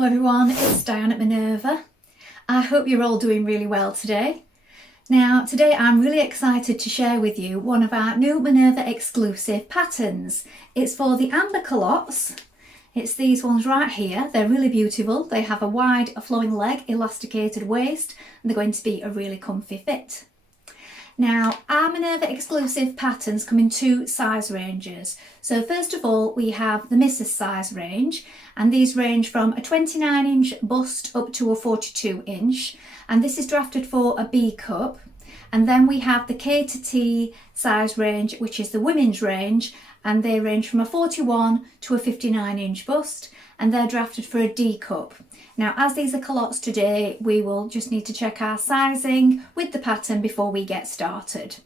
Hello everyone, it's Dianne at Minerva. I hope you're all doing really well today. Now today I'm really excited to share with you one of our new Minerva Exclusive patterns. It's for the Amber Culottes. It's these ones right here. They're really beautiful. They have a wide flowing leg, elasticated waist, and they're going to be a really comfy fit. Now, our Minerva Exclusive patterns come in two size ranges. So first of all, we have the Mrs. size range, and these range from a 29-inch bust up to a 42-inch, and this is drafted for a B cup. And then we have the K to T size range, which is the women's range, and they range from a 41 to a 59-inch bust, and they're drafted for a D cup. Now, as these are culottes today, we will just need to check our sizing with the pattern before we get started.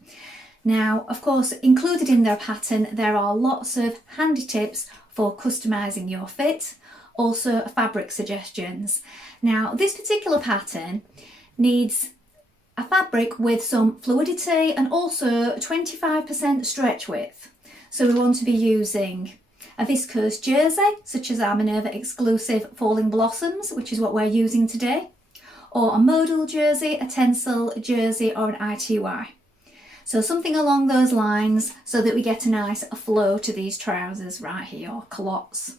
Now, of course, included in their pattern, there are lots of handy tips for customising your fit, also fabric suggestions. Now, this particular pattern needs a fabric with some fluidity and also 25% stretch width. So we want to be using a viscose jersey, such as our Minerva Exclusive Falling Blossoms, which is what we're using today, or a modal jersey, a tencel jersey, or an ITY. So something along those lines so that we get a nice flow to these trousers right here, or culottes.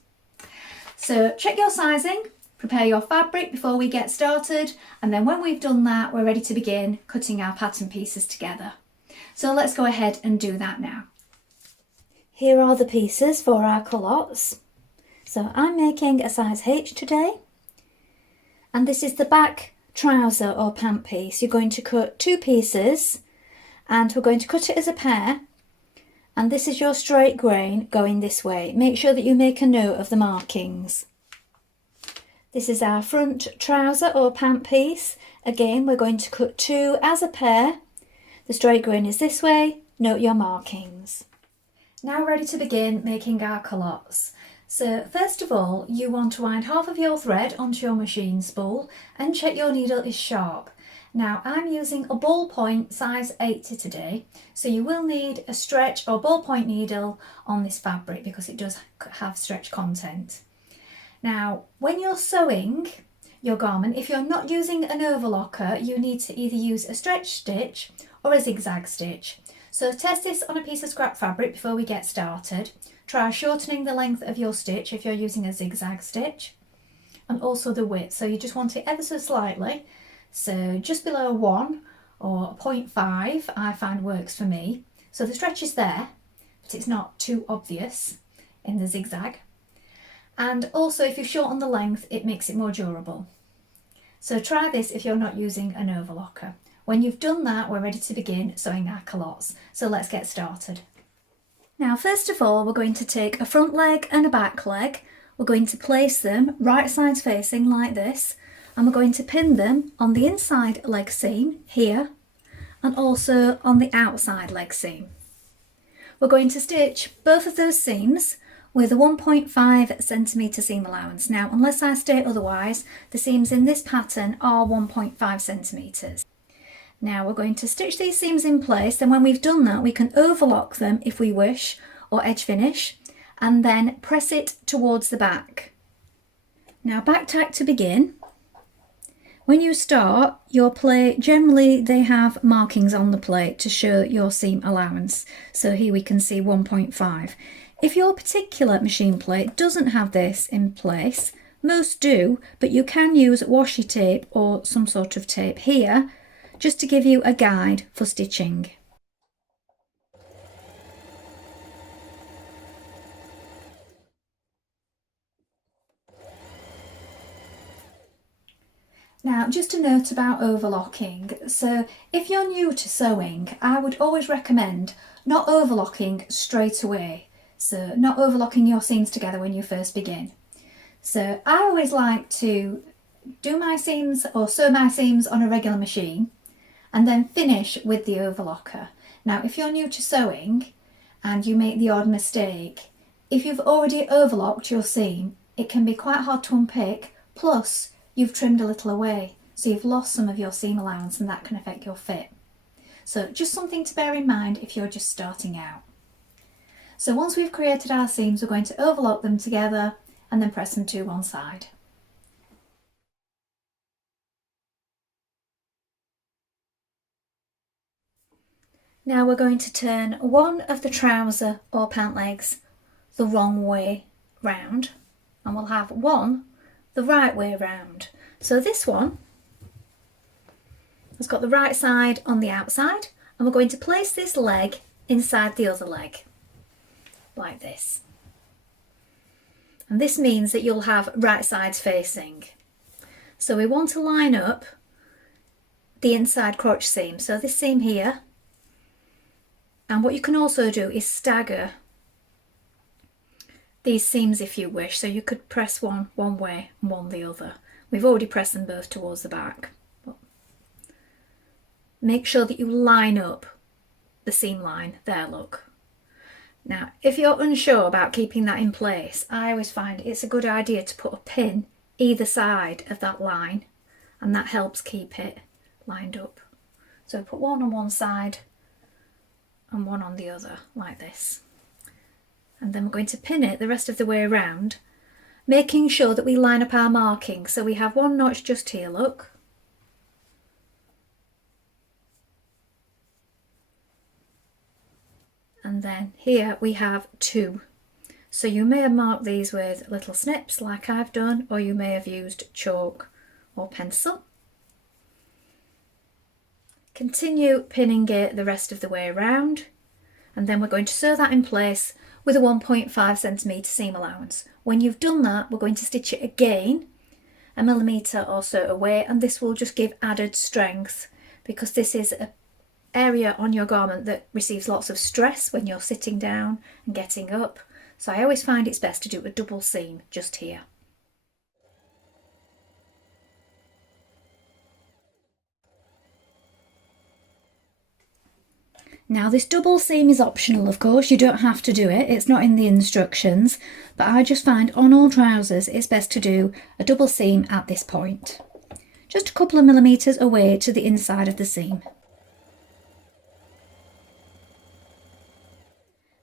So check your sizing, prepare your fabric before we get started, and then when we've done that, we're ready to begin cutting our pattern pieces together. So let's go ahead and do that now. Here are the pieces for our culottes. So I'm making a size H today, and this is the back trouser or pant piece. You're going to cut two pieces and we're going to cut it as a pair, and this is your straight grain going this way. Make sure that you make a note of the markings. This is our front trouser or pant piece. Again, we're going to cut two as a pair. The straight grain is this way. Note your markings. Now ready to begin making our culottes. So first of all, you want to wind half of your thread onto your machine spool and check your needle is sharp. Now I'm using a ballpoint size 80 today, so you will need a stretch or ballpoint needle on this fabric because it does have stretch content. Now when you're sewing your garment, if you're not using an overlocker, you need to either use a stretch stitch or a zigzag stitch. So test this on a piece of scrap fabric before we get started. Try shortening the length of your stitch if you're using a zigzag stitch, and also the width. So you just want it ever so slightly. So just below 1 or 0.5 I find works for me. So the stretch is there, but it's not too obvious in the zigzag. And also if you shorten the length, it makes it more durable. So try this if you're not using an overlocker. When you've done that, we're ready to begin sewing our culottes. So let's get started. Now, first of all, we're going to take a front leg and a back leg. We're going to place them right sides facing like this, and we're going to pin them on the inside leg seam here and also on the outside leg seam. We're going to stitch both of those seams with a 1.5 centimetre seam allowance. Now, unless I state otherwise, the seams in this pattern are 1.5 centimetres. Now we're going to stitch these seams in place, and when we've done that we can overlock them if we wish, or edge finish, and then press it towards the back. Now back tack to begin. When you start your plate, generally they have markings on the plate to show your seam allowance. So here we can see 1.5. If your particular machine plate doesn't have this in place, most do, but you can use washi tape or some sort of tape here, just to give you a guide for stitching. Now, just a note about overlocking. So if you're new to sewing, I would always recommend not overlocking straight away. So not overlocking your seams together when you first begin. So I always like to do my seams or sew my seams on a regular machine and then finish with the overlocker. Now, if you're new to sewing and you make the odd mistake, if you've already overlocked your seam, it can be quite hard to unpick, plus you've trimmed a little away, so you've lost some of your seam allowance and that can affect your fit. So just something to bear in mind if you're just starting out. So once we've created our seams, we're going to overlock them together and then press them to one side. Now we're going to turn one of the trouser or pant legs the wrong way round, and we'll have one the right way round. So this one has got the right side on the outside, and we're going to place this leg inside the other leg, like this. And this means that you'll have right sides facing. So we want to line up the inside crotch seam, so this seam here. And what you can also do is stagger these seams if you wish, so you could press one way and one the other. We've already pressed them both towards the back. But make sure that you line up the seam line. There, look. Now, if you're unsure about keeping that in place, I always find it's a good idea to put a pin either side of that line, and that helps keep it lined up. So put one on one side and one on the other, like this. And then we're going to pin it the rest of the way around, making sure that we line up our marking. So we have one notch just here, look. And then here we have two. So you may have marked these with little snips like I've done, or you may have used chalk or pencil. Continue pinning it the rest of the way around, and then we're going to sew that in place with a 1.5 centimetre seam allowance. When you've done that, we're going to stitch it again a millimetre or so away, and this will just give added strength, because this is an area on your garment that receives lots of stress when you're sitting down and getting up. So I always find it's best to do a double seam just here. Now this double seam is optional, of course, you don't have to do it, it's not in the instructions, but I just find on all trousers it's best to do a double seam at this point. Just a couple of millimetres away to the inside of the seam.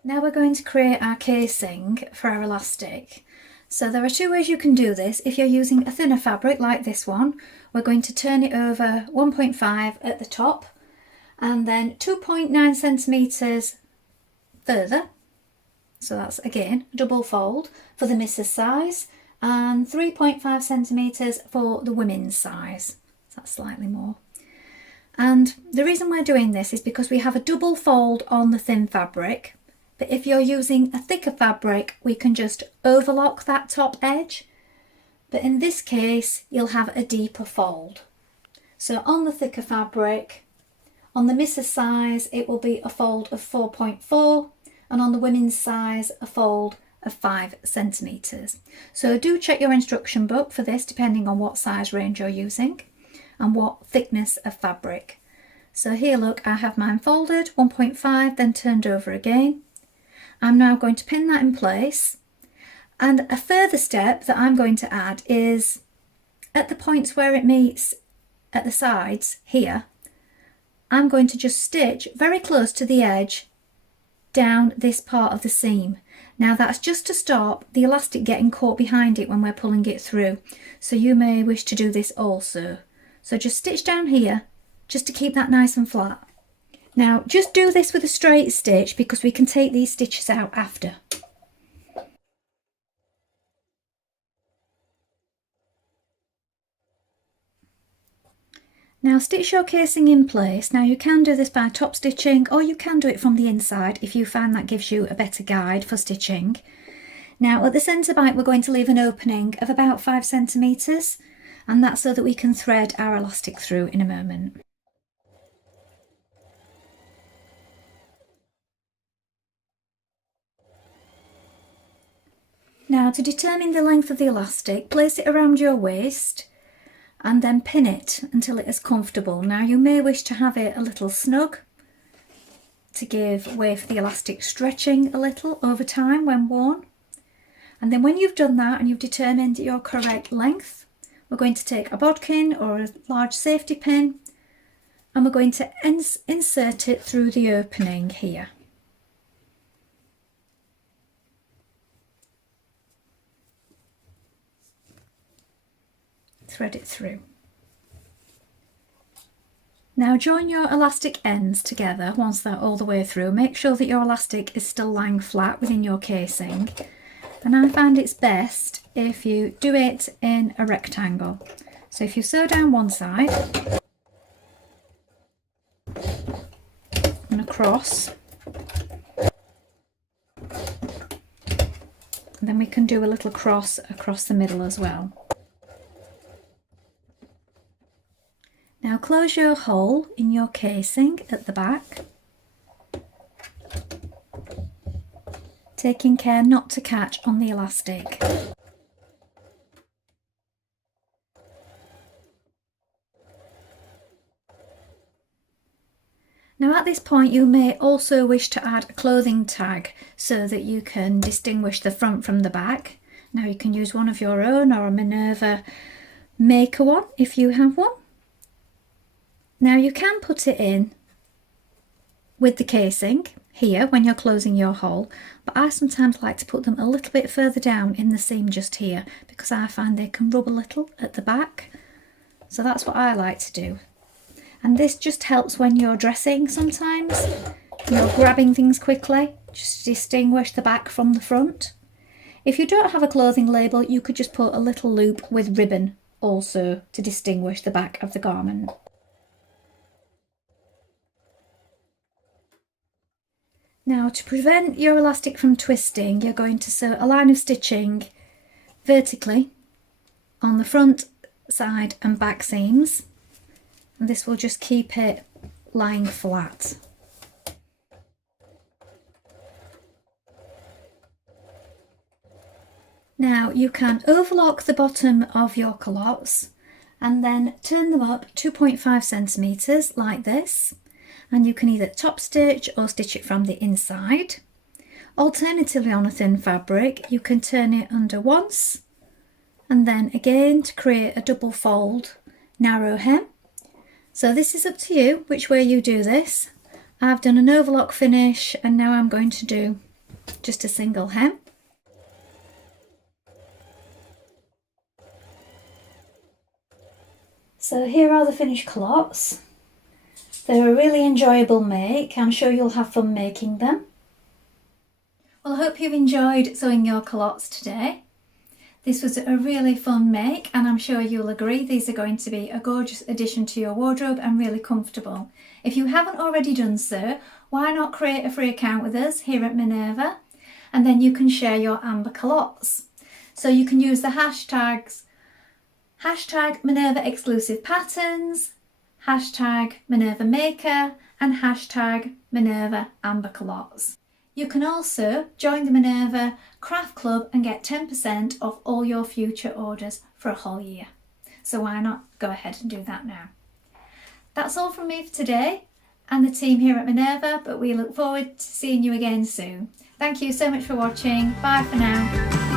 Now we're going to create our casing for our elastic. So there are two ways you can do this. If you're using a thinner fabric like this one, we're going to turn it over 1.5 at the top, and then 2.9 centimetres further, so that's again a double fold for the missus size, and 3.5 centimetres for the women's size, so that's slightly more. And the reason we're doing this is because we have a double fold on the thin fabric, but if you're using a thicker fabric we can just overlock that top edge, but in this case you'll have a deeper fold. So on the thicker fabric, on the missus size it will be a fold of 4.4, and on the women's size a fold of 5 centimetres. So do check your instruction book for this, depending on what size range you're using and what thickness of fabric. So here look, I have mine folded 1.5, then turned over again. I'm now going to pin that in place, and a further step that I'm going to add is at the points where it meets at the sides here, I'm going to just stitch very close to the edge down this part of the seam. Now that's just to stop the elastic getting caught behind it when we're pulling it through, so you may wish to do this also. So just stitch down here just to keep that nice and flat. Now just do this with a straight stitch because we can take these stitches out after. Now stitch your casing in place. Now you can do this by top stitching, or you can do it from the inside if you find that gives you a better guide for stitching. Now at the centre bight we're going to leave an opening of about 5 centimetres, and that's so that we can thread our elastic through in a moment. Now to determine the length of the elastic, place it around your waist and then pin it until it is comfortable. Now you may wish to have it a little snug to give way for the elastic stretching a little over time when worn. And then when you've done that and you've determined your correct length, we're going to take a bodkin or a large safety pin and we're going to insert it through the opening here. Thread it through. Now join your elastic ends together once they're all the way through. Make sure that your elastic is still lying flat within your casing. And I find it's best if you do it in a rectangle. So if you sew down one side and across, and then we can do a little cross across the middle as well. Now close your hole in your casing at the back, taking care not to catch on the elastic. Now at this point you may also wish to add a clothing tag so that you can distinguish the front from the back. Now you can use one of your own or a Minerva maker one if you have one. Now you can put it in with the casing here when you're closing your hole, but I sometimes like to put them a little bit further down in the seam just here because I find they can rub a little at the back. So that's what I like to do. And this just helps when you're dressing sometimes. You're grabbing things quickly, just to distinguish the back from the front. If you don't have a clothing label, you could just put a little loop with ribbon also to distinguish the back of the garment. Now to prevent your elastic from twisting, you're going to sew a line of stitching vertically on the front, side and back seams, and this will just keep it lying flat. Now you can overlock the bottom of your culottes and then turn them up 2.5 centimeters like this. And you can either top stitch or stitch it from the inside. Alternatively, on a thin fabric, you can turn it under once and then again to create a double fold narrow hem. So this is up to you which way you do this. I've done an overlock finish and now I'm going to do just a single hem. So here are the finished culottes. They're a really enjoyable make. I'm sure you'll have fun making them. Well, I hope you've enjoyed sewing your culottes today. This was a really fun make and I'm sure you'll agree these are going to be a gorgeous addition to your wardrobe and really comfortable. If you haven't already done so, why not create a free account with us here at Minerva, and then you can share your Amber Culottes. So you can use the hashtags #Minerva Exclusive Patterns, #Minerva Maker and #Minerva Amber Culottes. You can also join the Minerva Craft Club and get 10% off all your future orders for a whole year. So why not go ahead and do that now? That's all from me for today and the team here at Minerva, but we look forward to seeing you again soon. Thank you so much for watching. Bye for now.